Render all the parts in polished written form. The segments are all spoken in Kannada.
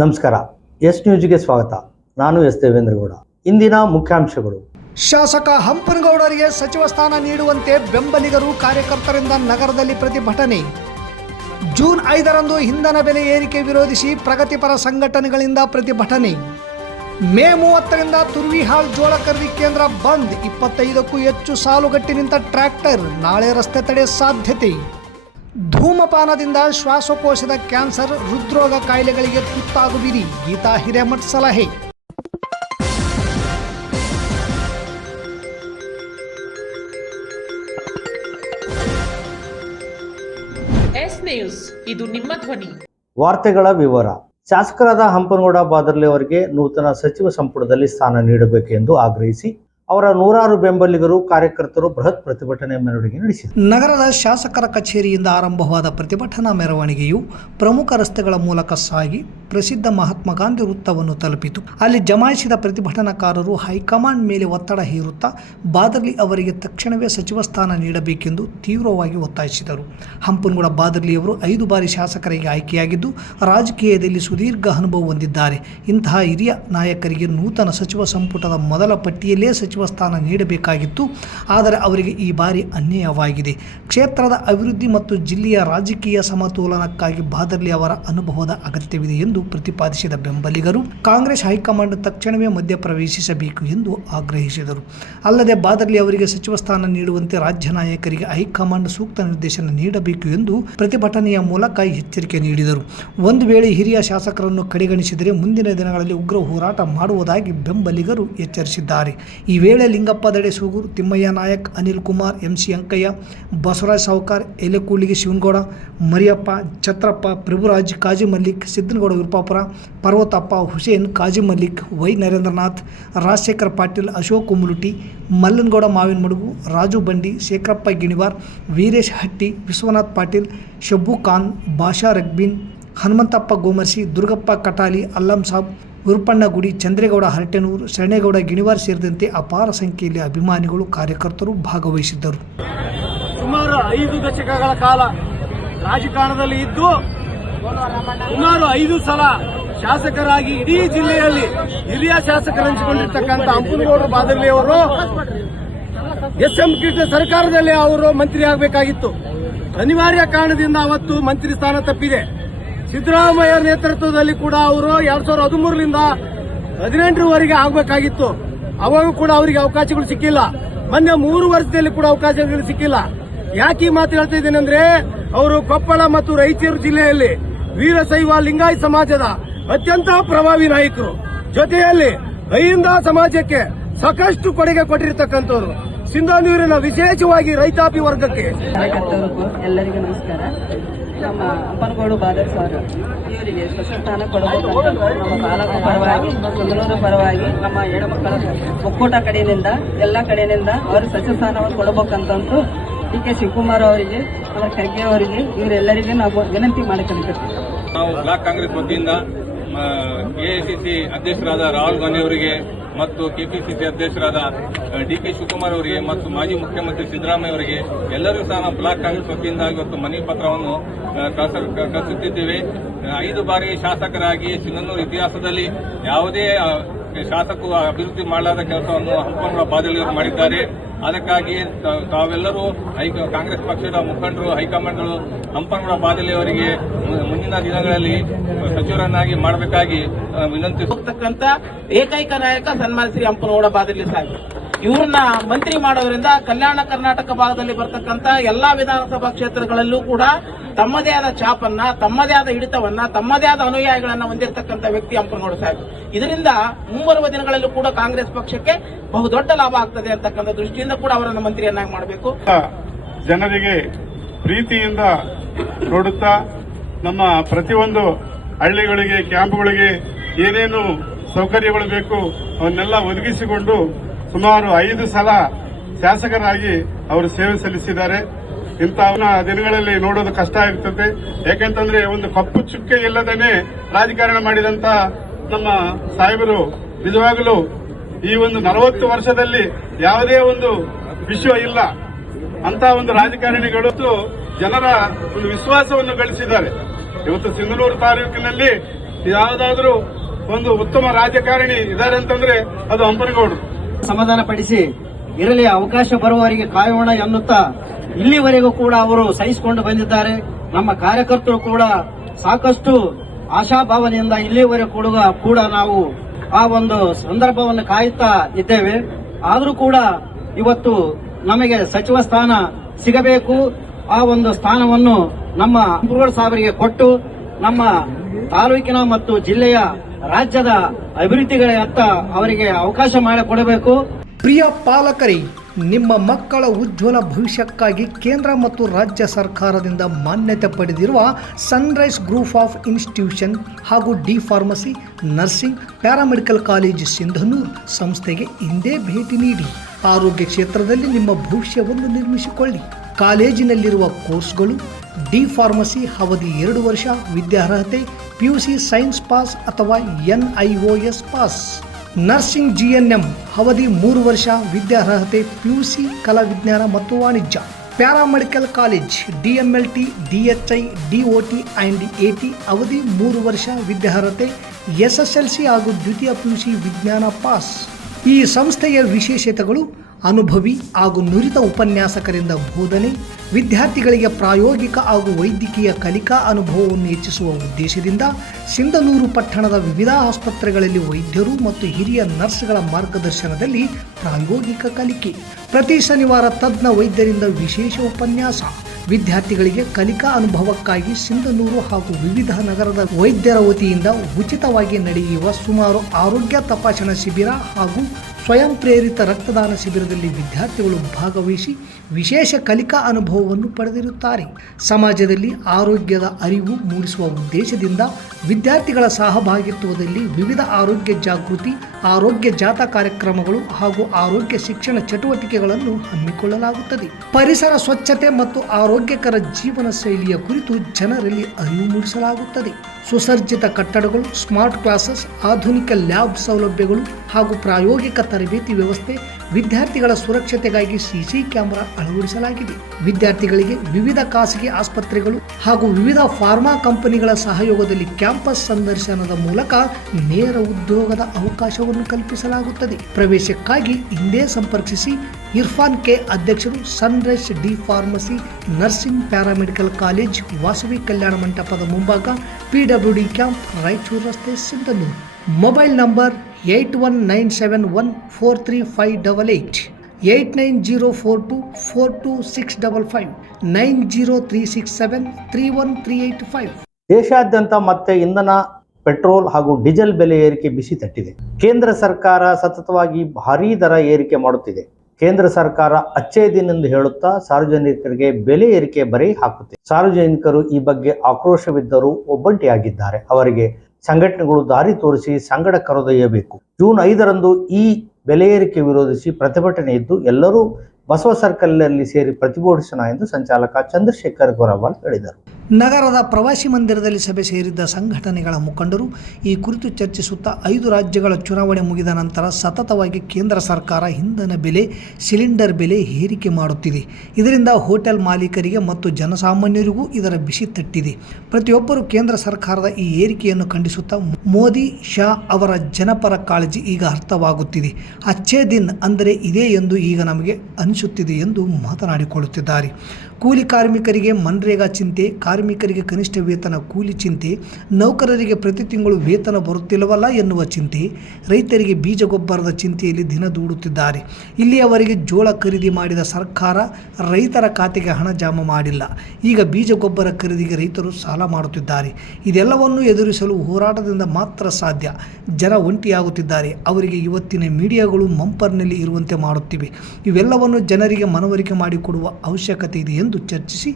ನಮಸ್ಕಾರ. ಎಸ್ ನ್ಯೂಸ್ಗೆ ಸ್ವಾಗತ. ನಾನು ಎಸ್ ದೇವೇಂದ್ರಗೌಡ. ಇಂದಿನ ಮುಖ್ಯಾಂಶಗಳು. ಶಾಸಕ ಹಂಪನಗೌಡರಿಗೆ ಸಚಿವ ಸ್ಥಾನ ನೀಡುವಂತೆ ಬೆಂಬಲಿಗರು ಕಾರ್ಯಕರ್ತರಿಂದ ನಗರದಲ್ಲಿ ಪ್ರತಿಭಟನೆ. ಜೂನ್ 5ರಂದು ಇಂಧನ ಬೆಲೆ ಏರಿಕೆ ವಿರೋಧಿಸಿ ಪ್ರಗತಿಪರ ಸಂಘಟನೆಗಳಿಂದ ಪ್ರತಿಭಟನೆ. ಮೇ 30ರಿಂದ ತುರ್ವಿಹಾಳ್ ಜೋಳ ಖರೀದಿ ಕೇಂದ್ರ ಬಂದ್. 25ಕ್ಕೂ ಹೆಚ್ಚು ಸಾಲುಗಟ್ಟಿ ನಿಂತ ಟ್ರ್ಯಾಕ್ಟರ್. ನಾಳೆ ರಸ್ತೆ ತಡೆ ಸಾಧ್ಯತೆ. ಧೂಮಪಾನದಿಂದ ಶ್ವಾಸಕೋಶದ ಕ್ಯಾನ್ಸರ್, ಹೃದ್ರೋಗ ಕಾಯಿಲೆಗಳಿಗೆ ತುತ್ತಾಗುವಿರಿ. ಗೀತಾ ಹಿರೇಮಠ್ ಸಲಹೆ. ಎಸ್ ನ್ಯೂಸ್, ಇದು ನಿಮ್ಮ ಧ್ವನಿ. ವಾರ್ತೆಗಳ ವಿವರ. ಶಾಸಕರಾದ ಹಂಪನಗೌಡ ಬಾದರ್ಲಿ ಅವರಿಗೆ ನೂತನ ಸಚಿವ ಸಂಪುಟದಲ್ಲಿ ಸ್ಥಾನ ನೀಡಬೇಕೆಂದು ಆಗ್ರಹಿಸಿ ಅವರ ನೂರಾರು ಬೆಂಬಲಿಗರು, ಕಾರ್ಯಕರ್ತರು ಬೃಹತ್ ಪ್ರತಿಭಟನೆ ಮೆರವಣಿಗೆ ನಡೆಸಿದರು. ನಗರದ ಶಾಸಕರ ಕಚೇರಿಯಿಂದ ಆರಂಭವಾದ ಪ್ರತಿಭಟನಾ ಮೆರವಣಿಗೆಯು ಪ್ರಮುಖ ರಸ್ತೆಗಳ ಮೂಲಕ ಸಾಗಿ ಪ್ರಸಿದ್ಧ ಮಹಾತ್ಮ ಗಾಂಧಿ ವೃತ್ತವನ್ನು ತಲುಪಿತು. ಅಲ್ಲಿ ಜಮಾಯಿಸಿದ ಪ್ರತಿಭಟನಾಕಾರರು ಹೈಕಮಾಂಡ್ ಮೇಲೆ ಒತ್ತಡ ಹೇರುತ್ತಾ ಬಾದರ್ಲಿ ಅವರಿಗೆ ತಕ್ಷಣವೇ ಸಚಿವ ಸ್ಥಾನ ನೀಡಬೇಕೆಂದು ತೀವ್ರವಾಗಿ ಒತ್ತಾಯಿಸಿದರು. ಹಂಪನಗೌಡ ಬಾದರ್ಲಿಯವರು 5 ಬಾರಿ ಶಾಸಕರಿಗೆ ಆಯ್ಕೆಯಾಗಿದ್ದು ರಾಜಕೀಯದಲ್ಲಿ ಸುದೀರ್ಘ ಅನುಭವ ಹೊಂದಿದ್ದಾರೆ. ಇಂತಹ ಹಿರಿಯ ನಾಯಕರಿಗೆ ನೂತನ ಸಚಿವ ಸಂಪುಟದ ಮೊದಲ ಪಟ್ಟಿಯಲ್ಲೇ ಸಚಿವ ಸ್ಥಾನ ನೀಡಬೇಕಾಗಿತ್ತು. ಆದರೆ ಅವರಿಗೆ ಈ ಬಾರಿ ಅನ್ಯಾಯವಾಗಿದೆ. ಕ್ಷೇತ್ರದ ಅಭಿವೃದ್ಧಿ ಮತ್ತು ಜಿಲ್ಲೆಯ ರಾಜಕೀಯ ಸಮತೋಲನಕ್ಕಾಗಿ ಬಾದರ್ಲಿ ಅವರ ಅನುಭವದ ಅಗತ್ಯವಿದೆ ಎಂದು ಪ್ರತಿಪಾದಿಸಿದ ಬೆಂಬಲಿಗರು ಕಾಂಗ್ರೆಸ್ ಹೈಕಮಾಂಡ್ ತಕ್ಷಣವೇ ಮಧ್ಯಪ್ರವೇಶಿಸಬೇಕು ಎಂದು ಆಗ್ರಹಿಸಿದರು. ಅಲ್ಲದೆ ಬಾದರ್ಲಿ ಅವರಿಗೆ ಸಚಿವ ಸ್ಥಾನ ನೀಡುವಂತೆ ರಾಜ್ಯ ನಾಯಕರಿಗೆ ಹೈಕಮಾಂಡ್ ಸೂಕ್ತ ನಿರ್ದೇಶನ ನೀಡಬೇಕು ಎಂದು ಪ್ರತಿಭಟನೆಯ ಮೂಲಕ ಎಚ್ಚರಿಕೆ ನೀಡಿದರು. ಒಂದು ವೇಳೆ ಹಿರಿಯ ಶಾಸಕರನ್ನು ಕಡೆಗಣಿಸಿದರೆ ಮುಂದಿನ ದಿನಗಳಲ್ಲಿ ಉಗ್ರ ಹೋರಾಟ ಮಾಡುವುದಾಗಿ ಬೆಂಬಲಿಗರು ಎಚ್ಚರಿಸಿದ್ದಾರೆ. ಈ ವೇಳೆ ಲಿಂಗಪ್ಪ ದಡೆ ಸೂಗೂರು, ತಿಮ್ಮಯ್ಯ ನಾಯಕ್, ಅನಿಲ್ ಕುಮಾರ್, MC ಅಂಕಯ್ಯ, ಬಸವರಾಜ್ ಸಾವುಕಾರ್, ಎಲೆಕೂಲಿಗೆ ಶಿವನಗೌಡ, ಮರಿಯಪ್ಪ, ಛತ್ರಪ್ಪ, ಪ್ರಭುರಾಜ್, ಕಾಜಿ ಮಲ್ಲಿಕ್, ಸಿದ್ದನಗೌಡ ವಿರುಪಾಪುರ, ಪರ್ವತಪ್ಪ, ಹುಸೇನ್, ಕಾಜಿ ಮಲ್ಲಿಕ್, ವೈ ನರೇಂದ್ರನಾಥ್, ರಾಜಶೇಖರ್ ಪಾಟೀಲ್, ಅಶೋಕ್ ಮುಲುಟಿ, ಮಲ್ಲನಗೌಡ ಮಾವಿನಮಡುಗು, ರಾಜು ಬಂಡಿ, ಶೇಖರಪ್ಪ ಗಿಣಿವಾರ್, ವೀರೇಶ್ ಹಟ್ಟಿ, ವಿಶ್ವನಾಥ್ ಪಾಟೀಲ್, ಶಬ್ಬು ಖಾನ್, ಬಾಷಾ ರಗ್ಬೀನ್, ಹನುಮಂತಪ್ಪ ಗೋಮರ್ಸಿ, ದುರ್ಗಪ್ಪ ಕಟಾಲಿ, ಅಲ್ಲಂ ಸಾಬ್, ಉರುಪಣ್ಣ ಗುಡಿ, ಚಂದ್ರೇಗೌಡ ಹರಟೆನೂರು, ಶರಣೇಗೌಡ ಗಿಣಿವಾರ್ ಸೇರಿದಂತೆ ಅಪಾರ ಸಂಖ್ಯೆಯಲ್ಲಿ ಅಭಿಮಾನಿಗಳು, ಕಾರ್ಯಕರ್ತರು ಭಾಗವಹಿಸಿದ್ದರು. ಸುಮಾರು 5 ದಶಕಗಳ ಕಾಲ ರಾಜಕಾರಣದಲ್ಲಿ ಇದ್ದು ಸುಮಾರು 5 ಸಲ ಶಾಸಕರಾಗಿ ಇಡೀ ಜಿಲ್ಲೆಯಲ್ಲಿ ಹಿರಿಯ ಶಾಸಕರೆನಿಸಿಕೊಂಡಿರ್ತಕ್ಕಂಥ ಹಂಪನಗೌಡ ಬಾದರ್ಲಿ ಅವರು SMKT ಸರ್ಕಾರದಲ್ಲಿ ಅವರು ಮಂತ್ರಿ ಆಗಬೇಕಾಗಿತ್ತು. ಅನಿವಾರ್ಯ ಕಾರಣದಿಂದ ಅವತ್ತು ಮಂತ್ರಿ ಸ್ಥಾನ ತಪ್ಪಿದೆ. ಸಿದ್ದರಾಮಯ್ಯ ನೇತೃತ್ವದಲ್ಲಿ ಕೂಡ ಅವರು 2013ರಿಂದ 18ರವರೆಗೆ ಆಗಬೇಕಾಗಿತ್ತು. ಅವಾಗ ಕೂಡ ಅವರಿಗೆ ಅವಕಾಶಗಳು ಸಿಕ್ಕಿಲ್ಲ. ಮೊನ್ನೆ 3 ವರ್ಷದಲ್ಲಿ ಕೂಡ ಅವಕಾಶಗಳು ಸಿಕ್ಕಿಲ್ಲ. ಯಾಕೆ ಈ ಮಾತು ಹೇಳ್ತಾ ಇದ್ದೇನೆ ಅಂದ್ರೆ, ಅವರು ಕೊಪ್ಪಳ ಮತ್ತು ರಾಯಚೂರು ಜಿಲ್ಲೆಯಲ್ಲಿ ವೀರಶೈವ ಲಿಂಗಾಯತ ಸಮಾಜದ ಅತ್ಯಂತ ಪ್ರಭಾವಿ ನಾಯಕರು. ಜೊತೆಯಲ್ಲಿ ಅಹಿಂದ ಸಮಾಜಕ್ಕೆ ಸಾಕಷ್ಟು ಕೊಡುಗೆ ಕೊಟ್ಟಿರತಕ್ಕಂಥವ್ರು. ಸಿಂಧನೂರಿನ ವಿಶೇಷವಾಗಿ ರೈತಾಪಿ ವರ್ಗಕ್ಕೆ ಎಲ್ಲರಿಗೂ ನಮಸ್ಕಾರ. ನಮ್ಮ ಹಂಪನಗೌಡ ಬಾದರ್ ಸರ್ ಇವರಿಗೆ ಸ್ವಸ್ಥಾನ ಕೊಡಬೇಕಂತ ನಮ್ಮ ತಾಲೂಕು ಪರವಾಗಿ, ಕುಂದನೂರು ಪರವಾಗಿ, ನಮ್ಮ ಹೆಣ್ಣುಮಕ್ಕಳ ಒಕ್ಕೂಟ ಕಡೆಯಿಂದ ಎಲ್ಲ ಕಡೆಯಿಂದ ಅವರು ಸಚಿವ ಸ್ಥಾನವನ್ನು ಕೊಡಬೇಕಂತಂದು DK ಶಿವಕುಮಾರ್ ಅವರಿಗೆ, ಅವರ ಖರ್ಗೆ ಅವರಿಗೆ, ಇವರೆಲ್ಲರಿಗೂ ನಾವು ವಿನಂತಿ ಮಾಡಿಕೊಂಡಿರ್ತೀವಿ. ನಾವು ಬ್ಲಾಕ್ ಕಾಂಗ್ರೆಸ್ ವತಿಯಿಂದ AICC ಅಧ್ಯಕ್ಷರಾದ ರಾಹುಲ್ ಗಾಂಧಿ ಅವರಿಗೆ ಮತ್ತು KPCC ಅಧ್ಯಕ್ಷರಾದ DK ಶಿವಕುಮಾರ್ ಅವರಿಗೆ ಮತ್ತು ಮಾಜಿ ಮುಖ್ಯಮಂತ್ರಿ ಸಿದ್ದರಾಮಯ್ಯ ಅವರಿಗೆ ಎಲ್ಲರಿಗೂ ಸಹ ನಾವು ಬ್ಲಾಕ್ ಕಾಂಗ್ರೆಸ್ ವತಿಯಿಂದ ಇವತ್ತು ಮನವಿ ಪತ್ರವನ್ನು ಕಳಿಸುತ್ತಿದ್ದೇವೆ. 5 ಬಾರಿ ಶಾಸಕರಾಗಿ ಸಿಂಧನೂರು ಇತಿಹಾಸದಲ್ಲಿ ಯಾವುದೇ ಶಾಸಕರು ಅಭಿವೃದ್ಧಿ ಮಾಡಲಾದ ಕೆಲಸವನ್ನು ಹಂಪನಗೌಡ ಬಾದರ್ಲಿ ಅವರು ಮಾಡಿದ್ದಾರೆ. ಅದಕ್ಕಾಗಿ ತಾವೆಲ್ಲರೂ ಕಾಂಗ್ರೆಸ್ ಪಕ್ಷದ ಮುಖಂಡರು, ಹೈಕಮಾಂಡ್ಗಳು ಹಂಪನಗೌಡ ಬಾದರ್ಲಿ ಅವರಿಗೆ ಮುಂದಿನ ದಿನಗಳಲ್ಲಿ ಸಚಿವರನ್ನಾಗಿ ಮಾಡಬೇಕಾಗಿ ವಿನಂತಿಸತಕ್ಕಂತ ಏಕೈಕ ನಾಯಕ ಸನ್ಮಾನ್ಯ ಶ್ರೀ ಹಂಪನಗೌಡ ಬಾದರ್ಲಿ ಸಾಹೇಬ್. ಇವ್ರನ್ನ ಮಂತ್ರಿ ಮಾಡೋದ್ರಿಂದ ಕಲ್ಯಾಣ ಕರ್ನಾಟಕ ಭಾಗದಲ್ಲಿ ಬರ್ತಕ್ಕಂತ ಎಲ್ಲಾ ವಿಧಾನಸಭಾ ಕ್ಷೇತ್ರಗಳಲ್ಲೂ ಕೂಡ ತಮ್ಮದೇ ಆದ ಛಾಪನ್ನ, ತಮ್ಮದೇ ಆದ ಹಿಡಿತವನ್ನ, ತಮ್ಮದೇ ಆದ ಅನುಯಾಯಿಗಳನ್ನ ಹೊಂದಿರತಕ್ಕಂತ ವ್ಯಕ್ತಿ ಹಂಪನಗೌಡ ಸಾಹೇಬ್. ಇದರಿಂದ ಮುಂಬರುವ ದಿನಗಳಲ್ಲೂ ಕೂಡ ಕಾಂಗ್ರೆಸ್ ಪಕ್ಷಕ್ಕೆ ಬಹುದೊಡ್ಡ ಲಾಭ ಆಗ್ತದೆ ಅಂತಕ್ಕಂಥ ದೃಷ್ಟಿಯಿಂದ ಕೂಡ ಅವರನ್ನು ಮಂತ್ರಿಯನ್ನಾಗಿ ಮಾಡಬೇಕು. ಜನರಿಗೆ ಪ್ರೀತಿಯಿಂದ ನೋಡುತ್ತಾ ನಮ್ಮ ಪ್ರತಿಯೊಂದು ಹಳ್ಳಿಗಳಿಗೆ, ಕ್ಯಾಂಪ್ಗಳಿಗೆ ಏನೇನು ಸೌಕರ್ಯಗಳು ಬೇಕು ಅವನ್ನೆಲ್ಲ ಒದಗಿಸಿಕೊಂಡು ಸುಮಾರು 5 ಸಲ ಶಾಸಕರಾಗಿ ಅವರು ಸೇವೆ ಸಲ್ಲಿಸಿದ್ದಾರೆ. ಇಂತಹ ದಿನಗಳಲ್ಲಿ ನೋಡೋದು ಕಷ್ಟ ಇರ್ತದೆ. ಯಾಕೆಂತಂದ್ರೆ ಒಂದು ಕಪ್ಪು ಚುಕ್ಕೆ ಇಲ್ಲದೇನೆ ರಾಜಕಾರಣ ಮಾಡಿದಂತ ನಮ್ಮ ಸಾಹೇಬರು ನಿಜವಾಗಲೂ ಈ ಒಂದು 40 ವರ್ಷದಲ್ಲಿ ಯಾವುದೇ ಒಂದು ವಿಷಯ ಇಲ್ಲ ಅಂತ ಒಂದು ರಾಜಕಾರಣಿಗಳು ಜನರ ಒಂದು ವಿಶ್ವಾಸವನ್ನು ಗಳಿಸಿದ್ದಾರೆ. ಇವತ್ತು ಸಿಂಧನೂರು ತಾಲೂಕಿನಲ್ಲಿ ಯಾವುದಾದ್ರೂ ಒಂದು ಉತ್ತಮ ರಾಜಕಾರಣಿ ಇದ್ದಾರೆ ಅಂತಂದ್ರೆ ಅದು ಹಂಪನಗೌಡರು. ಸಮಾಧಾನ ಪಡಿಸಿ ಇರಲಿ, ಅವಕಾಶ ಬರುವವರಿಗೆ ಕಾಯೋಣ ಎನ್ನುತ್ತಾ ಇಲ್ಲಿವರೆಗೂ ಕೂಡ ಅವರು ಸಹಿಸಿಕೊಂಡು ಬಂದಿದ್ದಾರೆ. ನಮ್ಮ ಕಾರ್ಯಕರ್ತರು ಕೂಡ ಸಾಕಷ್ಟು ಆಶಾಭಾವನೆಯಿಂದ ಇಲ್ಲಿವರೆಗೂ ಕೂಡ ನಾವು ಆ ಒಂದು ಸಂದರ್ಭವನ್ನು ಕಾಯುತ್ತಾ ಇದ್ದೇವೆ. ಆದರೂ ಕೂಡ ಇವತ್ತು ನಮಗೆ ಸಚಿವ ಸ್ಥಾನ ಸಿಗಬೇಕು. ಆ ಒಂದು ಸ್ಥಾನವನ್ನು ನಮ್ಮ ಹಂಪನಗೌಡ ಸಾಹೇಬರಿಗೆ ಕೊಟ್ಟು ನಮ್ಮ ತಾಲೂಕಿನ ಮತ್ತು ಜಿಲ್ಲೆಯ ರಾಜ್ಯದ ಅಭಿವೃದ್ಧಿಗಳತ್ತ ಅವರಿಗೆ ಅವಕಾಶ ಮಾಡಿಕೊಡಬೇಕು. ಪ್ರಿಯ ಪಾಲಕರೇ, ನಿಮ್ಮ ಮಕ್ಕಳ ಉಜ್ವಲ ಭವಿಷ್ಯಕ್ಕಾಗಿ ಕೇಂದ್ರ ಮತ್ತು ರಾಜ್ಯ ಸರ್ಕಾರದಿಂದ ಮಾನ್ಯತೆ ಪಡೆದಿರುವ ಸನ್ರೈಸ್ ಗ್ರೂಪ್ ಆಫ್ ಇನ್ಸ್ಟಿಟ್ಯೂಷನ್ ಹಾಗೂ D pharmacy, nursing, paramedical college Sindhanur ಸಂಸ್ಥೆಗೆ ಇಂದೇ ಭೇಟಿ ನೀಡಿ ಆರೋಗ್ಯ ಕ್ಷೇತ್ರದಲ್ಲಿ ನಿಮ್ಮ ಭವಿಷ್ಯವನ್ನು ನಿರ್ಮಿಸಿಕೊಳ್ಳಿ. ಕಾಲೇಜಿನಲ್ಲಿರುವ ಕೋರ್ಸ್ಗಳು: ಡಿ ಫಾರ್ಮಸಿ ಅವಧಿ 2 ವರ್ಷ, ವಿದ್ಯಾರ್ಹತೆ PUC ಸೈನ್ಸ್ ಪಾಸ್ ಅಥವಾ NIOS ಪಾಸ್. ನರ್ಸಿಂಗ್ GNM ಅವಧಿ 3 ವರ್ಷ, ವಿದ್ಯಾರ್ಹತೆ PUC ಕಲಾ ವಿಜ್ಞಾನ ಮತ್ತು ವಾಣಿಜ್ಯ. Paramedical college DMLT, DHI, DOT and AT ಅವಧಿ 3 ವರ್ಷ, ವಿದ್ಯಾರ್ಹತೆ SSLC ಹಾಗೂ ದ್ವಿತೀಯ PUC ವಿಜ್ಞಾನ ಪಾಸ್. ಈ ಸಂಸ್ಥೆಯ ವಿಶೇಷತೆಗಳು: ಅನುಭವಿ ಹಾಗೂ ನುರಿತ ಉಪನ್ಯಾಸಕರಿಂದ ಬೋಧನೆ, ವಿದ್ಯಾರ್ಥಿಗಳಿಗೆ ಪ್ರಾಯೋಗಿಕ ಹಾಗೂ ವೈದ್ಯಕೀಯ ಕಲಿಕಾ ಅನುಭವವನ್ನು ಹೆಚ್ಚಿಸುವ ಉದ್ದೇಶದಿಂದ ಸಿಂಧನೂರು ಪಟ್ಟಣದ ವಿವಿಧ ಆಸ್ಪತ್ರೆಗಳಲ್ಲಿ ವೈದ್ಯರು ಮತ್ತು ಹಿರಿಯ ನರ್ಸ್ಗಳ ಮಾರ್ಗದರ್ಶನದಲ್ಲಿ ಪ್ರಾಯೋಗಿಕ ಕಲಿಕೆ. ಪ್ರತಿ ಶನಿವಾರ ತಜ್ಞ ವೈದ್ಯರಿಂದ ವಿಶೇಷ ಉಪನ್ಯಾಸ. ವಿದ್ಯಾರ್ಥಿಗಳಿಗೆ ಕಲಿಕಾ ಅನುಭವಕ್ಕಾಗಿ ಸಿಂಧನೂರು ಹಾಗೂ ವಿವಿಧ ನಗರದ ವೈದ್ಯರ ವತಿಯಿಂದ ಉಚಿತವಾಗಿ ನಡೆಯುವ ಸುಮಾರು ಆರೋಗ್ಯ ತಪಾಸಣಾ ಶಿಬಿರ ಹಾಗೂ ಸ್ವಯಂ ಪ್ರೇರಿತ ರಕ್ತದಾನ ಶಿಬಿರದಲ್ಲಿ ವಿದ್ಯಾರ್ಥಿಗಳು ಭಾಗವಹಿಸಿ ವಿಶೇಷ ಕಲಿಕಾ ಅನುಭವವನ್ನು ಪಡೆದಿರುತ್ತಾರೆ. ಸಮಾಜದಲ್ಲಿ ಆರೋಗ್ಯದ ಅರಿವು ಮೂಡಿಸುವ ಉದ್ದೇಶದಿಂದ ವಿದ್ಯಾರ್ಥಿಗಳ ಸಹಭಾಗಿತ್ವದಲ್ಲಿ ವಿವಿಧ ಆರೋಗ್ಯ ಜಾಗೃತಿ, ಆರೋಗ್ಯ ಜಾಥಾ ಕಾರ್ಯಕ್ರಮಗಳು ಹಾಗೂ ಆರೋಗ್ಯ ಶಿಕ್ಷಣ ಚಟುವಟಿಕೆಗಳನ್ನು ಹಮ್ಮಿಕೊಳ್ಳಲಾಗುತ್ತದೆ. ಪರಿಸರ ಸ್ವಚ್ಛತೆ ಮತ್ತು ಆರೋಗ್ಯಕರ ಜೀವನ ಶೈಲಿಯ ಕುರಿತು ಜನರಲ್ಲಿ ಅರಿವು ಮೂಡಿಸಲಾಗುತ್ತದೆ. ಸುಸಜ್ಜಿತ ಕಟ್ಟಡಗಳು, ಸ್ಮಾರ್ಟ್ ಕ್ಲಾಸಸ್, ಆಧುನಿಕ ಲ್ಯಾಬ್ ಸೌಲಭ್ಯಗಳು ಹಾಗೂ ಪ್ರಾಯೋಗಿಕ ತರಬೇತಿ ವ್ಯವಸ್ಥೆ. ವಿದ್ಯಾರ್ಥಿಗಳ ಸುರಕ್ಷತೆಗಾಗಿ CC ಕ್ಯಾಮೆರಾ ಅಳವಡಿಸಲಾಗಿದೆ. ವಿದ್ಯಾರ್ಥಿಗಳಿಗೆ ವಿವಿಧ ಖಾಸಗಿ ಆಸ್ಪತ್ರೆಗಳು ಹಾಗೂ ವಿವಿಧ ಫಾರ್ಮಾ ಕಂಪನಿಗಳ ಸಹಯೋಗದಲ್ಲಿ ಕ್ಯಾಂಪಸ್ ಸಂದರ್ಶನದ ಮೂಲಕ ನೇರ ಉದ್ಯೋಗದ ಅವಕಾಶವನ್ನು ಕಲ್ಪಿಸಲಾಗುತ್ತದೆ. ಪ್ರವೇಶಕ್ಕಾಗಿ ಹಿಂದೆ ಸಂಪರ್ಕಿಸಿ. ಇರ್ಫಾನ್ K, ಅಧ್ಯಕ್ಷರು, sunrise D pharmacy, nursing, paramedical college, Vasavi ಕಲ್ಯಾಣ ಮಂಟಪದ ಮುಂಭಾಗ, PWD ಕ್ಯಾಂಪ್, ರಾಯಚೂರು ರಸ್ತೆ, ಸಿಂಧನೂರು. Mobile number 8197143588, 8904242655, 9036731385. ದೇಶಾದ್ಯಂತ ಮತ್ತೆ ಇಂಧನ, ಪೆಟ್ರೋಲ್ ಹಾಗೂ ಡೀಸೆಲ್ ಬೆಲೆ ಏರಿಕೆ ಬಿಸಿ ತಟ್ಟಿದೆ. ಕೇಂದ್ರ ಸರ್ಕಾರ ಸತತವಾಗಿ ಭಾರೀ ದರ ಏರಿಕೆ ಮಾಡುತ್ತಿದೆ. ಕೇಂದ್ರ ಸರ್ಕಾರ ಅಚ್ಚೇ ದಿನ ಎಂದು ಹೇಳುತ್ತಾ ಸಾರ್ವಜನಿಕರಿಗೆ ಬೆಲೆ ಏರಿಕೆ ಬರೆ ಹಾಕುತ್ತಿದೆ. ಸಾರ್ವಜನಿಕರು ಈ ಬಗ್ಗೆ ಆಕ್ರೋಶವಿದ್ದರೂ ಒಬ್ಬಂಟಿಯಾಗಿದ್ದಾರೆ. ಅವರಿಗೆ ಸಂಘಟನೆಗಳು ದಾರಿ ತೋರಿಸಿ ಸಂಗಡ ಕರೆದೊಯ್ಯಬೇಕು. ಜೂನ್ 5ರಂದು ಈ ಬೆಲೆ ಏರಿಕೆ ವಿರೋಧಿಸಿ ಪ್ರತಿಭಟನೆ ಇದ್ದು ಎಲ್ಲರೂ ಬಸವ ಸರ್ಕಲ್ನಲ್ಲಿ ಸೇರಿ ಪ್ರತಿಭಟಿಸೋಣ ಎಂದು ಸಂಚಾಲಕ ಚಂದ್ರಶೇಖರ್ ಗೊರವಾಲ್ ಹೇಳಿದರು. ನಗರದ ಪ್ರವಾಸಿ ಮಂದಿರದಲ್ಲಿ ಸಭೆ ಸೇರಿದ್ದ ಸಂಘಟನೆಗಳ ಮುಖಂಡರು ಈ ಕುರಿತು ಚರ್ಚಿಸುತ್ತಾ 5 ರಾಜ್ಯಗಳ ಚುನಾವಣೆ ಮುಗಿದ ನಂತರ ಸತತವಾಗಿ ಕೇಂದ್ರ ಸರ್ಕಾರ ಇಂಧನ ಬೆಲೆ, ಸಿಲಿಂಡರ್ ಬೆಲೆ ಏರಿಕೆ ಮಾಡುತ್ತಿದೆ. ಇದರಿಂದ ಹೋಟೆಲ್ ಮಾಲೀಕರಿಗೆ ಮತ್ತು ಜನಸಾಮಾನ್ಯರಿಗೂ ಇದರ ಬಿಸಿ ತಟ್ಟಿದೆ. ಪ್ರತಿಯೊಬ್ಬರು ಕೇಂದ್ರ ಸರ್ಕಾರದ ಈ ಏರಿಕೆಯನ್ನು ಖಂಡಿಸುತ್ತಾ ಮೋದಿ, ಶಾ ಅವರ ಜನಪರ ಕಾಳಜಿ ಈಗ ಅರ್ಥವಾಗುತ್ತಿದೆ. ಅಚ್ಚೇ ದಿನ್ ಅಂದರೆ ಇದೇ ಎಂದು ಈಗ ನಮಗೆ ಅನಿಸುತ್ತಿದೆ ಎಂದು ಮಾತನಾಡಿಕೊಳ್ಳುತ್ತಿದ್ದಾರೆ. ಕೂಲಿ ಕಾರ್ಮಿಕರಿಗೆ ಮನ್ರೇಗಾ ಚಿಂತೆ, ಕಾರ್ಮಿಕರಿಗೆ ಕನಿಷ್ಠ ವೇತನ ಕೂಲಿ ಚಿಂತೆ, ನೌಕರರಿಗೆ ಪ್ರತಿ ತಿಂಗಳು ವೇತನ ಬರುತ್ತಿಲ್ಲವಲ್ಲ ಎನ್ನುವ ಚಿಂತೆ, ರೈತರಿಗೆ ಬೀಜ ಗೊಬ್ಬರದ ಚಿಂತೆಯಲ್ಲಿ ದಿನ ದೂಡುತ್ತಿದ್ದಾರೆ. ಇಲ್ಲಿಯವರೆಗೆ ಜೋಳ ಖರೀದಿ ಮಾಡಿದ ಸರ್ಕಾರ ರೈತರ ಖಾತೆಗೆ ಹಣ ಜಮಾ ಮಾಡಿಲ್ಲ. ಈಗ ಬೀಜ ಗೊಬ್ಬರ ಖರೀದಿಗೆ ರೈತರು ಸಾಲ ಮಾಡುತ್ತಿದ್ದಾರೆ. ಇದೆಲ್ಲವನ್ನು ಎದುರಿಸಲು ಹೋರಾಟದಿಂದ ಮಾತ್ರ ಸಾಧ್ಯ. ಜನ ಒಂಟಿಯಾಗುತ್ತಿದ್ದಾರೆ. ಅವರಿಗೆ ಇವತ್ತಿನ ಮೀಡಿಯಾಗಳು ಮಂಪರ್ನಲ್ಲಿ ಇರುವಂತೆ ಮಾಡುತ್ತಿವೆ. ಇವೆಲ್ಲವನ್ನು ಜನರಿಗೆ ಮನವರಿಕೆ ಮಾಡಿಕೊಡುವ ಅವಶ್ಯಕತೆ ಇದೆ ಎಂದು ಚರ್ಚಿಸಿ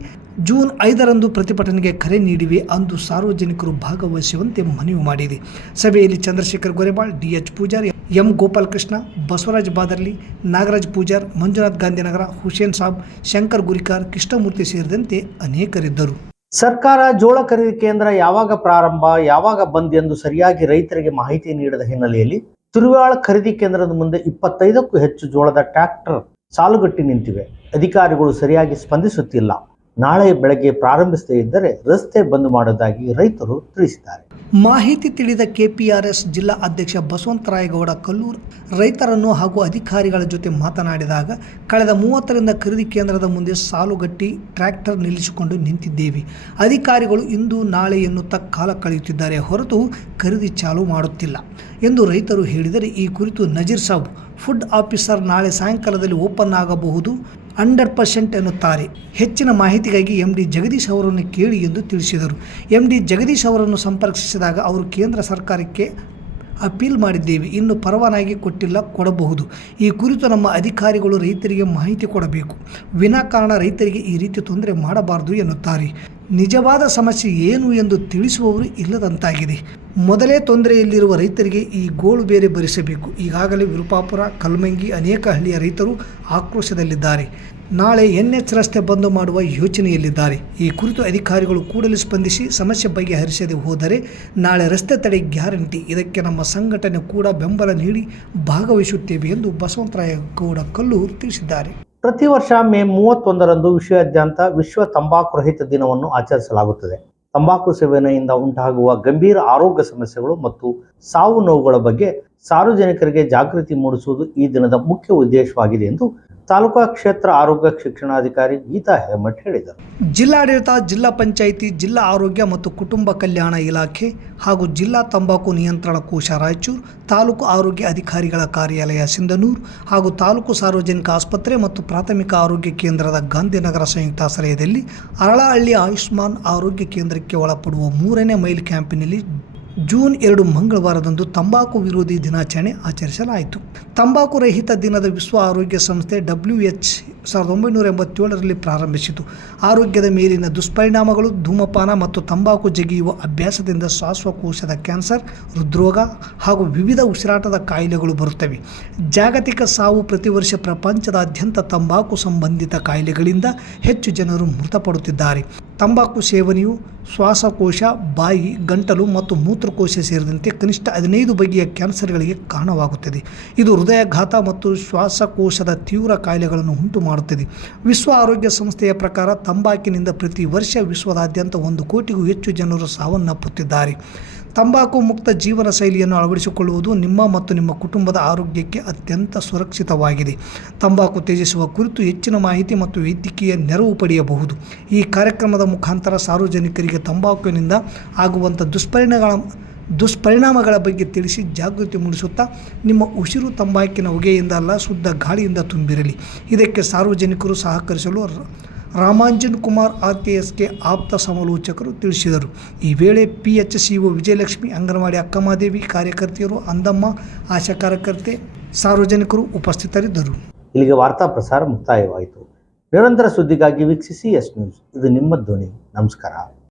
ಜೂನ್ 5ರಂದು ಪ್ರತಿಭಟನೆಗೆ ಕರೆ ನೀಡಿವೆ. ಅಂದು ಸಾರ್ವಜನಿಕರು ಭಾಗವಹಿಸುವಂತೆ ಮನವಿ ಮಾಡಿದೆ. ಸಭೆಯಲ್ಲಿ ಚಂದ್ರಶೇಖರ್ ಗೊರೆಬಾಳ್, DH ಪೂಜಾರ್, M ಗೋಪಾಲಕೃಷ್ಣ, ಬಸವರಾಜ್ ಬಾದರ್ಲಿ, ನಾಗರಾಜ್ ಪೂಜಾರ್, ಮಂಜುನಾಥ್ ಗಾಂಧಿನಗರ, ಹುಸೇನ್ ಸಾಬ್, ಶಂಕರ್ ಗುರಿಕಾರ್, ಕೃಷ್ಣಮೂರ್ತಿ ಸೇರಿದಂತೆ ಅನೇಕರಿದ್ದರು. ಸರ್ಕಾರ ಜೋಳ ಖರೀದಿ ಕೇಂದ್ರ ಯಾವಾಗ ಪ್ರಾರಂಭ, ಯಾವಾಗ ಬಂದ್ ಎಂದು ಸರಿಯಾಗಿ ರೈತರಿಗೆ ಮಾಹಿತಿ ನೀಡದ ಹಿನ್ನೆಲೆಯಲ್ಲಿ ತುರುವಾಳ ಖರೀದಿ ಕೇಂದ್ರದ ಮುಂದೆ 25ಕ್ಕೂ ಹೆಚ್ಚು ಜೋಳದ ಟ್ರ್ಯಾಕ್ಟರ್ ಸಾಲುಗಟ್ಟಿ ನಿಂತಿವೆ. ಅಧಿಕಾರಿಗಳು ಸರಿಯಾಗಿ ಸ್ಪಂದಿಸುತ್ತಿಲ್ಲ. ನಾಳೆ ಬೆಳಗ್ಗೆ ಪ್ರಾರಂಭಿಸದೇ ಇದ್ದರೆ ರಸ್ತೆ ಬಂದ್ ಮಾಡುವುದಾಗಿ ರೈತರು ತಿಳಿಸಿದ್ದಾರೆ. ಮಾಹಿತಿ ತಿಳಿದ ಕೆಪಿಆರ್ಎಸ್ ಜಿಲ್ಲಾ ಅಧ್ಯಕ್ಷ ಬಸವಂತರಾಯಗೌಡ ಕಲ್ಲೂರು ರೈತರನ್ನು ಹಾಗೂ ಅಧಿಕಾರಿಗಳ ಜೊತೆ ಮಾತನಾಡಿದಾಗ, ಕಳೆದ 30ರಿಂದ ಖರೀದಿ ಕೇಂದ್ರದ ಮುಂದೆ ಸಾಲುಗಟ್ಟಿ ಟ್ರ್ಯಾಕ್ಟರ್ ನಿಲ್ಲಿಸಿಕೊಂಡು ನಿಂತಿದ್ದೇವೆ. ಅಧಿಕಾರಿಗಳು ಇಂದು ನಾಳೆ ಎನ್ನುತ್ತಾ ಕಾಲ ಕಳೆಯುತ್ತಿದ್ದಾರೆ ಹೊರತು ಖರೀದಿ ಚಾಲೂ ಮಾಡುತ್ತಿಲ್ಲ ಎಂದು ರೈತರು ಹೇಳಿದರೆ, ಈ ಕುರಿತು ನಜೀರ್ ಸಾಬ್ ಫುಡ್ ಆಫೀಸರ್ ನಾಳೆ ಸಾಯಂಕಾಲದಲ್ಲಿ ಓಪನ್ ಆಗಬಹುದು 100% ಎನ್ನುತ್ತಾರೆ. ಹೆಚ್ಚಿನ ಮಾಹಿತಿಗಾಗಿ MD ಜಗದೀಶ್ ಅವರನ್ನು ಕೇಳಿ ಎಂದು ತಿಳಿಸಿದರು. MD ಜಗದೀಶ್ ಅವರನ್ನು ಸಂಪರ್ಕಿಸಿದಾಗ ಅವರು ಕೇಂದ್ರ ಸರ್ಕಾರಕ್ಕೆ ಅಪೀಲ್ ಮಾಡಿದ್ದೇವೆ, ಇನ್ನು ಪರವಾನಗಿ ಕೊಟ್ಟಿಲ್ಲ, ಕೊಡಬಹುದು. ಈ ಕುರಿತು ನಮ್ಮ ಅಧಿಕಾರಿಗಳು ರೈತರಿಗೆ ಮಾಹಿತಿ ಕೊಡಬೇಕು, ವಿನಾಕಾರಣ ರೈತರಿಗೆ ಈ ರೀತಿ ತೊಂದರೆ ಮಾಡಬಾರದು ಎನ್ನುತ್ತಾರೆ. ನಿಜವಾದ ಸಮಸ್ಯೆ ಏನು ಎಂದು ತಿಳಿಸುವವರು ಇಲ್ಲದಂತಾಗಿದೆ. ಮೊದಲೇ ತೊಂದರೆಯಲ್ಲಿರುವ ರೈತರಿಗೆ ಈ ಗೋಳು ಬೇರೆ ಭರಿಸಬೇಕು. ಈಗಾಗಲೇ ವಿರುಪಾಪುರ, ಕಲ್ಮಂಗಿ ಅನೇಕ ಹಳ್ಳಿಯ ರೈತರು ಆಕ್ರೋಶದಲ್ಲಿದ್ದಾರೆ. ನಾಳೆ NH ರಸ್ತೆ ಬಂದ್ ಮಾಡುವ ಯೋಚನೆಯಲ್ಲಿದ್ದಾರೆ. ಈ ಕುರಿತು ಅಧಿಕಾರಿಗಳು ಕೂಡಲೇ ಸ್ಪಂದಿಸಿ ಸಮಸ್ಯೆ ಬಗೆಹರಿಸದೆ ಹೋದರೆ ನಾಳೆ ರಸ್ತೆ ತಡೆ ಗ್ಯಾರಂಟಿ. ಇದಕ್ಕೆ ನಮ್ಮ ಸಂಘಟನೆ ಕೂಡ ಬೆಂಬಲ ನೀಡಿ ಭಾಗವಹಿಸುತ್ತೇವೆ ಎಂದು ಬಸವಂತರಾಯಗೌಡ ಕಲ್ಲೂರು ತಿಳಿಸಿದ್ದಾರೆ. ಪ್ರತಿ ವರ್ಷ ಮೇ 31ರಂದು ವಿಶ್ವಾದ್ಯಂತ ವಿಶ್ವ ತಂಬಾಕು ರಹಿತ ದಿನವನ್ನು ಆಚರಿಸಲಾಗುತ್ತದೆ. ತಂಬಾಕು ಸೇವನೆಯಿಂದ ಉಂಟಾಗುವ ಗಂಭೀರ ಆರೋಗ್ಯ ಸಮಸ್ಯೆಗಳು ಮತ್ತು ಸಾವು ನೋವುಗಳ ಬಗ್ಗೆ ಸಾರ್ವಜನಿಕರಿಗೆ ಜಾಗೃತಿ ಮೂಡಿಸುವುದು ಈ ದಿನದ ಮುಖ್ಯ ಉದ್ದೇಶವಾಗಿದೆ ಎಂದು ತಾಲೂಕಾ ಕ್ಷೇತ್ರ ಆರೋಗ್ಯ ಶಿಕ್ಷಣಾಧಿಕಾರಿ ಗೀತಾ ಹಿರೇಮಠ್ ಹೇಳಿದರು. ಜಿಲ್ಲಾಡಳಿತ, ಜಿಲ್ಲಾ ಪಂಚಾಯಿತಿ, ಜಿಲ್ಲಾ ಆರೋಗ್ಯ ಮತ್ತು ಕುಟುಂಬ ಕಲ್ಯಾಣ ಇಲಾಖೆ ಹಾಗೂ ಜಿಲ್ಲಾ ತಂಬಾಕು ನಿಯಂತ್ರಣ ಕೋಶ ರಾಯಚೂರು, ತಾಲೂಕು ಆರೋಗ್ಯ ಅಧಿಕಾರಿಗಳ ಕಾರ್ಯಾಲಯ ಸಿಂಧನೂರು ಹಾಗೂ ತಾಲೂಕು ಸಾರ್ವಜನಿಕ ಆಸ್ಪತ್ರೆ ಮತ್ತು ಪ್ರಾಥಮಿಕ ಆರೋಗ್ಯ ಕೇಂದ್ರದ ಗಾಂಧಿನಗರ ಸಂಯುಕ್ತಾಶ್ರಯದಲ್ಲಿ ಅರಳಹಳ್ಳಿ ಆಯುಷ್ಮಾನ್ ಆರೋಗ್ಯ ಕೇಂದ್ರಕ್ಕೆ ಒಳಪಡುವ 3ನೇ ಮೈಲ್ ಕ್ಯಾಂಪಿನಲ್ಲಿ ಜೂನ್ 2 ಮಂಗಳವಾರದಂದು ತಂಬಾಕು ವಿರೋಧಿ ದಿನಾಚರಣೆ ಆಚರಿಸಲಾಯಿತು. ತಂಬಾಕು ರಹಿತ ದಿನದ ವಿಶ್ವ ಆರೋಗ್ಯ ಸಂಸ್ಥೆ WHO 1987ರಲ್ಲಿ ಪ್ರಾರಂಭಿಸಿತು. ಆರೋಗ್ಯದ ಮೇಲಿನ ದುಷ್ಪರಿಣಾಮಗಳು, ಧೂಮಪಾನ ಮತ್ತು ತಂಬಾಕು ಜಗಿಯುವ ಅಭ್ಯಾಸದಿಂದ ಶ್ವಾಸಕೋಶದ ಕ್ಯಾನ್ಸರ್, ಹೃದ್ರೋಗ ಹಾಗೂ ವಿವಿಧ ಉಸಿರಾಟದ ಕಾಯಿಲೆಗಳು ಬರುತ್ತವೆ. ಜಾಗತಿಕ ಸಾವು ಪ್ರತಿ ವರ್ಷ ಪ್ರಪಂಚದಾದ್ಯಂತ ತಂಬಾಕು ಸಂಬಂಧಿತ ಕಾಯಿಲೆಗಳಿಂದ ಹೆಚ್ಚು ಜನರು ಮೃತಪಡುತ್ತಿದ್ದಾರೆ. ತಂಬಾಕು ಸೇವನೆಯು ಶ್ವಾಸಕೋಶ, ಬಾಯಿ, ಗಂಟಲು ಮತ್ತು ಮೂತ್ರಕೋಶ ಸೇರಿದಂತೆ ಕನಿಷ್ಠ 15 ಬಗೆಯ ಕ್ಯಾನ್ಸರ್ಗಳಿಗೆ ಕಾರಣವಾಗುತ್ತದೆ. ಇದು ಹೃದಯಾಘಾತ ಮತ್ತು ಶ್ವಾಸಕೋಶದ ತೀವ್ರ ಕಾಯಿಲೆಗಳನ್ನು ಉಂಟು ಮಾಡುತ್ತದೆ. ವಿಶ್ವ ಆರೋಗ್ಯ ಸಂಸ್ಥೆಯ ಪ್ರಕಾರ ತಂಬಾಕಿನಿಂದ ಪ್ರತಿ ವರ್ಷ ವಿಶ್ವದಾದ್ಯಂತ 1 ಕೋಟಿಗೂ ಹೆಚ್ಚು ಜನರು ಸಾವನ್ನಪ್ಪುತ್ತಿದ್ದಾರೆ. ತಂಬಾಕು ಮುಕ್ತ ಜೀವನ ಶೈಲಿಯನ್ನು ಅಳವಡಿಸಿಕೊಳ್ಳುವುದು ನಿಮ್ಮ ಮತ್ತು ನಿಮ್ಮ ಕುಟುಂಬದ ಆರೋಗ್ಯಕ್ಕೆ ಅತ್ಯಂತ ಸುರಕ್ಷಿತವಾಗಿದೆ. ತಂಬಾಕು ತ್ಯಜಿಸುವ ಕುರಿತು ಹೆಚ್ಚಿನ ಮಾಹಿತಿ ಮತ್ತು ವೈದ್ಯಕೀಯ ನೆರವು ಪಡೆಯಬಹುದು. ಈ ಕಾರ್ಯಕ್ರಮದ ಮುಖಾಂತರ ಸಾರ್ವಜನಿಕರಿಗೆ ತಂಬಾಕುವಿನಿಂದ ಆಗುವಂಥ ದುಷ್ಪರಿಣಾಮಗಳ ಬಗ್ಗೆ ತಿಳಿಸಿ ಜಾಗೃತಿ ಮೂಡಿಸುತ್ತಾ, ನಿಮ್ಮ ಉಸಿರು ತಂಬಾಕಿನ ಹೊಗೆಯಿಂದ ಅಲ್ಲ, ಶುದ್ಧ ಗಾಳಿಯಿಂದ ತುಂಬಿರಲಿ. ಇದಕ್ಕೆ ಸಾರ್ವಜನಿಕರು ಸಹಕರಿಸಲು ರಾಮಾಂಜನ್ ಕುಮಾರ್ RKSK ಆಪ್ತ ಸಮಾಲೋಚಕರು ತಿಳಿಸಿದರು. ಈ ವೇಳೆ PHCO ವಿಜಯಲಕ್ಷ್ಮಿ, ಅಂಗನವಾಡಿ ಅಕ್ಕಮಾದೇವಿ, ಕಾರ್ಯಕರ್ತೆಯರು, ಅಂದಮ್ಮ, ಆಶಾ ಕಾರ್ಯಕರ್ತೆ, ಸಾರ್ವಜನಿಕರು ಉಪಸ್ಥಿತರಿದ್ದರು. ಇಲ್ಲಿಗೆ ವಾರ್ತಾ ಪ್ರಸಾರ ಮುಕ್ತಾಯವಾಯಿತು. ನಿರಂತರ ಸುದ್ದಿಗಾಗಿ ವೀಕ್ಷಿಸಿ S ನ್ಯೂಸ್. ಇದು ನಿಮ್ಮ ಧ್ವನಿ. ನಮಸ್ಕಾರ.